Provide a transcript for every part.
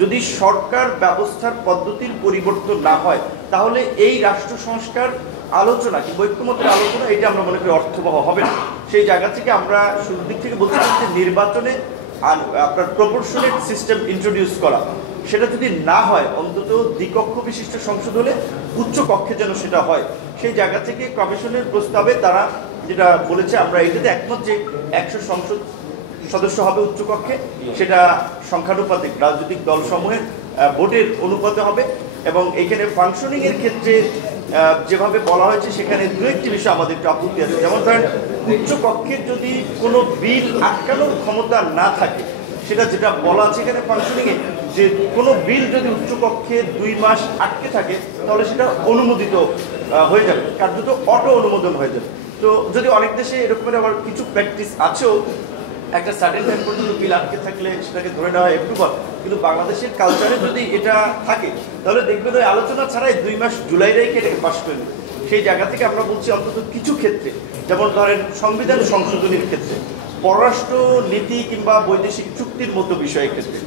যদি সরকার ব্যবস্থার পদ্ধতির পরিবর্তন না হয় তাহলে এই রাষ্ট্র সংস্কার আলোচনা কিংবা ঐক্যমতের আলোচনা এটা আমরা মনে করি অর্থবহ হবে না। সেই জায়গা থেকে আমরা শুরুর দিক থেকে বলছিলাম যে নির্বাচনে আপনার প্রপোর্শনেট সিস্টেম ইন্ট্রোডিউস করা, সেটা যদি না হয় অন্তত দ্বিকক্ষ বিশিষ্ট সংসদ হলে উচ্চ কক্ষে যেন সেটা হয়। সেই জায়গা থেকে কমিশনের প্রস্তাবে তারা যেটা বলেছে, আমরা এটাতে একমত যে 100 সংসদ সদস্য হবে উচ্চকক্ষে, সেটা সংখ্যানুপাতিক রাজনৈতিক দলসমূহের ভোটের অনুপাতে হবে। এবং এখানে ফাংশনিং এর ক্ষেত্রে যেভাবে বলা হয়েছে সেখানে দু একটি বিষয় আমাদের একটু আপত্তি আছে। যেমন ধরেন, উচ্চকক্ষের যদি কোনো বিল আটকানোর ক্ষমতা না থাকে, সেটা যেটা বলা আছে এখানে ফাংশনিংয়ে, যে কোনো বিল যদি উচ্চকক্ষে 2 মাস আটকে থাকে তাহলে সেটা অনুমোদিত হয়ে যাবে, কার্যত অটো অনুমোদন হয়ে যাবে। তো যদি অনেক দেশে এরকমের আবার কিছু প্র্যাকটিস আছেও, একটা সার্টেন টাইম পর্যন্ত বিল আটকে থাকলে সেটাকে ধরে নেওয়া হয় অ্যাপ্রুভাল, কিন্তু বাংলাদেশের কালচারে যদি এটা থাকে তাহলে দেখবেন ওই আলোচনা ছাড়াই 2 মাস জুলাই রেখে এটাকে পাস করে নেবে। সেই জায়গা থেকে আমরা বলছি অন্তত কিছু ক্ষেত্রে, যেমন ধরেন সংবিধান সংশোধনের ক্ষেত্রে, পররাষ্ট্র নীতি কিংবা বৈদেশিক চুক্তির মতো বিষয়ের ক্ষেত্রে,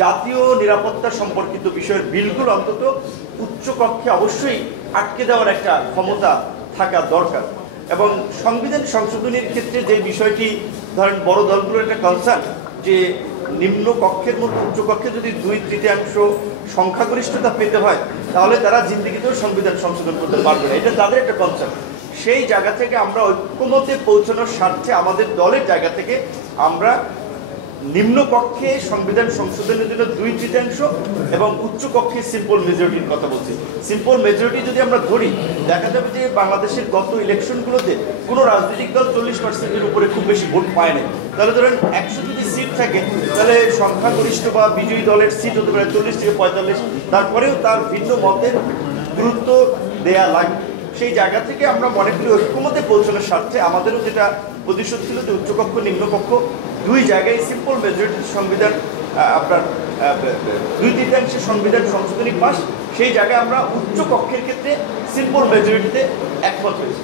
জাতীয় নিরাপত্তা সম্পর্কিত বিষয়ের বিলগুলো অন্তত উচ্চকক্ষে অবশ্যই আটকে দেওয়ার একটা ক্ষমতা থাকা দরকার। এবং সংবিধান সংশোধনের ক্ষেত্রে যে বিষয়টি ধরেন বড় দলগুলোর একটা কনসার্ন, যে নিম্ন কক্ষের মধ্যে উচ্চকক্ষে যদি 2/3 সংখ্যাগরিষ্ঠতা পেতে হয় তাহলে তারা জিন্দিগিতেও সংবিধান সংশোধন করতে পারবে না, এটা তাদের একটা কনসার্ন। সেই জায়গা থেকে আমরা ঐক্যমতে পৌঁছানোর স্বার্থে আমাদের দলের জায়গা থেকে আমরা নিম্নকক্ষে সংবিধান সংশোধনের জন্য 2/3 এবং উচ্চকক্ষে সিম্পল মেজরিটির কথা বলছি। সিম্পল মেজরিটি যদি আমরা ধরি, দেখা যাবে যে বাংলাদেশের গত ইলেকশনগুলোতে কোনো রাজনৈতিক দল 40%-এর উপরে খুব বেশি ভোট পায় না। তাহলে ধরেন 100 যদি সিট থাকে, তাহলে সংখ্যাগরিষ্ঠ বা বিজয়ী দলের সিট হতে পারে 40 থেকে 45, তারপরেও তার ভিন্ন মতের গুরুত্ব দেয়া লাগবে। সেই জায়গা থেকে আমরা মনে করি ঐক্যমতে পৌঁছানোর স্বার্থে আমাদেরও যেটা প্রতিশ্রুতি ছিল যে উচ্চকক্ষ নিম্নকক্ষ দুই জায়গায় সিম্পল মেজরিটির সংবিধান আপনার 2/3 সংবিধান সংশোধনী পাস, সেই জায়গায় আমরা উচ্চকক্ষের ক্ষেত্রে সিম্পল মেজরিটিতে একমত হয়েছি।